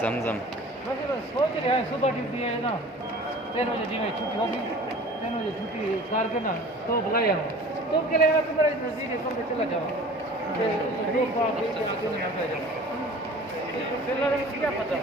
जमजम सोच रहे हैं सुबह ड्यूटी है ना 3 बजे जिम्मे छुट्टी होगी 3 बजे छुट्टी करके ना तो बुलाया हूँ तो के लिए मैं तुम्हारे नजदीक है कम से चला जाओ दो बार आगे नहीं आता है क्या पता